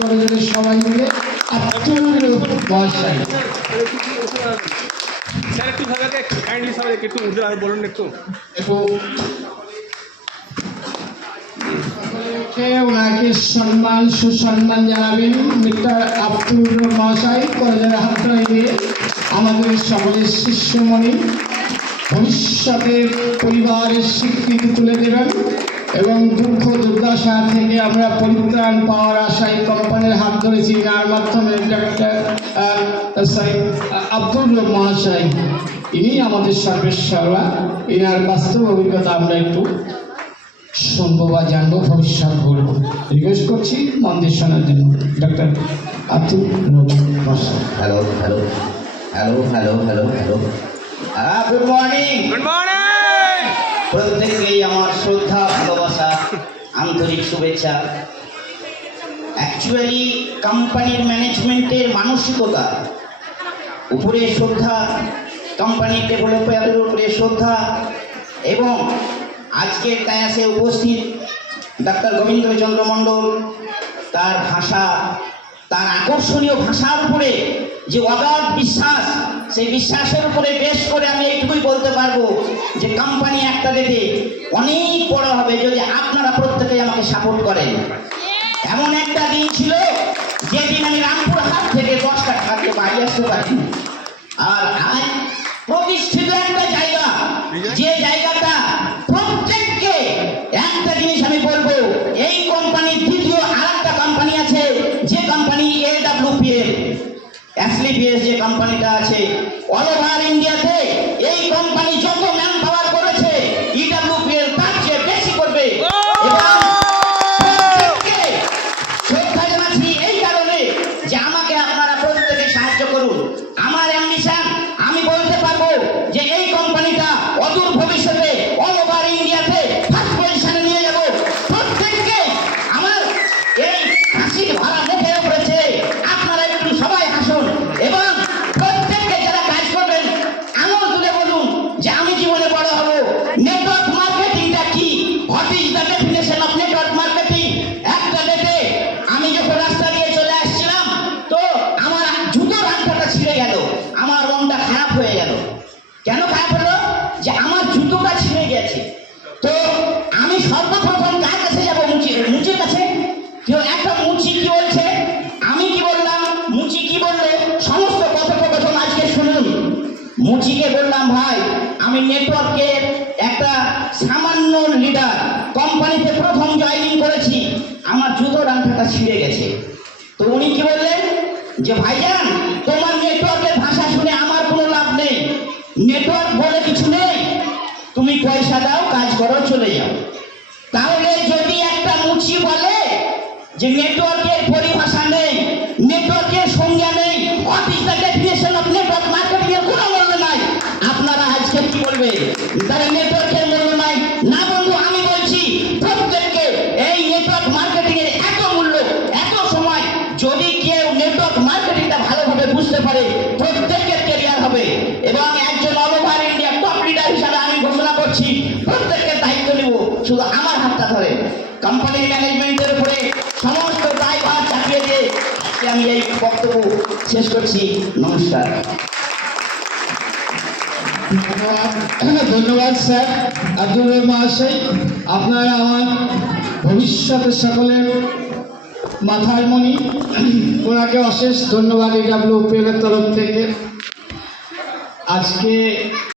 কলেজের সবাই মিলে আব্দুল মহাশয় স্যার একটু ভাবে কাইন্ডলি সবাই একটু উঠে আর বলুন একটু ওনাকে সম্মান সুসম্মান জানাবেন। মিস্টার আব্দুল মহাশয় কলেজের হাত ধরে দিয়ে আমাদের সকলের শিষ্যমণি ভবিষ্যতের পরিবারের স্বীকৃতি তুলে দেবেন এবং দুঃখ দুর্দশা থেকে আমরা পরিত্রাণ পাওয়ার আশায় কোম্পানির হাত ধরেছি। যার মাধ্যমে ডক্টর আব্দুল মহাশয় ইনি আমাদের সর্বেশ্বরা। এনার বাস্তব অভিজ্ঞতা আমরা একটু শুনবো বা জানবো, ভবিষ্যৎ বলবো। রিকোয়েস্ট করছি মন দিয়ে শোনার জন্য ডক্টর আব্দুল মহাশয়। Hello hello hello hello hello hello good morning. Good morning. প্রত্যেককেই আমার শ্রদ্ধা, ভালোবাসা, আন্তরিক শুভেচ্ছা। অ্যাকচুয়ালি কোম্পানির ম্যানেজমেন্টের মানসিকতা উপরে শ্রদ্ধা, কোম্পানির ডেভেলপারের উপরে শ্রদ্ধা এবং আজকের ডায়াসে উপস্থিত ডাক্তার গোবিন্দচন্দ্র মণ্ডল, তার ভাষা, তার আকর্ষণীয় ভাষার উপরে যে অগাধ বিশ্বাস, সেই বিশ্বাসের উপরে বেশ করে আমি এইটুকুই বলতে পারবো যে কোম্পানি একটা ডেটে অনেক বড় হবে যদি আপনারা প্রত্যেকেই আমাকে সাপোর্ট করেন। এমন একটা দিন ছিল যেদিন আমি রামপুরহাট থেকে 10টা টাকা দিয়ে বাড়ি আসতে পারি। আর আজ প্রতিষ্ঠিত একটা জায়গা, যে জায়গাটা প্রত্যেককে একটা জিনিস আমি বলবো, এই কোম্পানির দ্বিতীয় আরেকটা কোম্পানি আছে, যে কোম্পানি AWPL অ্যাসলিপিএস, যে কোম্পানিটা আছে অল ওভার ইন্ডিয়াতে এই কোম্পানি যত ম্যান পাওয়ার করেছে EWPL তার চেয়ে বেশি করবে। শ্রদ্ধা জানাচ্ছি এই কারণে যে আমাকে আপনারা প্রত্যেকে সাহায্য করুন। আমার অ্যাম্বিশন, আমি বলতে পারবো যে এই কোম্পানিটা অদূর ভবিষ্যতে অল ওভার ইন্ডিয়াতে ফার্স্ট পজিশনে নিয়ে যাব। প্রত্যেককে আমার এই হাসির ভরা মুখের উপরে আপনারা একটু সবাই হাসুন এবং প্রত্যেককে যারা কাজ করবেন আঙুল তুলে বলুন যে আমি জীবনে বড় হব। নেটওয়ার্ক মার্কেটিংটা কি? What is the definition of network marketing? একটা ডেটে আমি যখন রাস্তা দিয়ে চলে আসছিলাম তো আমার জুতোর আংটাটা ছিঁড়ে গেল, আমার মনটা খারাপ হয়ে গেল। কেন খারাপ হলো? যে আমার জুতোটা ছিঁড়ে গেছে। তো আমি সর্বপ্রথম কার কাছে যাবো? মুচির কাছে। কেউ একটা মুচি কি বলছে, আমি কি বললাম, মুচি কি বললো, সমস্ত কথোপকথন আজকে শুনুন। মুচিকে বললাম, ভাই আমি নেটওয়ার্কের একটা সামান্য লিডার, কোম্পানিতে প্রথম জয়েনিং করেছি, আমার জুতোর আংটাটা ছিঁড়ে গেছে। তো উনি কি বললেন যে ভাইজান তোমার নেটওয়ার্কের ভাষা শুনে আমার কোনো লাভ নেই, নেটওয়ার্ক বলে কিছু নেই, তুমি পয়সা দাও, কাজ করো, চলে যাও। তাহলে যদি একটা মুচি বলে যে নেটওয়ার্কের পরিভাষা নেই, নেটওয়ার্কের সংজ্ঞা নেই, what is the definition of network marketing এর কোনো মূল্য নাই, আপনারা আজকে কি বলবে? তাহলে নেটওয়ার্কের মূল্য নাই না বন্ধু? আমি বলছি প্রত্যেককে এই নেটওয়ার্ক মার্কেটিং এর এত মূল্য, এত সময়, যদি কেউ নেটওয়ার্ক মার্কেটিংটা ভালোভাবে বুঝতে পারে প্রত্যেকের ক্যারিয়ার হবে। এবং একজন all over India top leader হিসাবে আমি ঘোষণা করছি, প্রত্যেকের দায়িত্ব নেব, শুধু আমার হাতটা ধরে কোম্পানির ম্যানেজমেন্টের উপরে সমস্ত দায়ভার চাপিয়ে দিয়ে আমি এই বক্তব্য শেষ করছি। নমস্কার। ধন্যবাদ স্যার আব্দুল মহাশয়। আপনারা আমার ভবিষ্যতের সকলের মাথার মণি, ওনাকে অশেষ ধন্যবাদ AWPL এর তরফ থেকে। আজকে